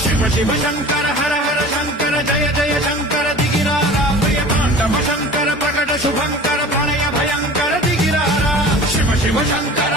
శివ శివ శంకర హర హర శంకర జయ జయ శంకర దిగిరారా భయతాండవ శంకర ప్రకట శుభంకర ప్రణయ భయంకర దిగిరారా శివ శివ శంకర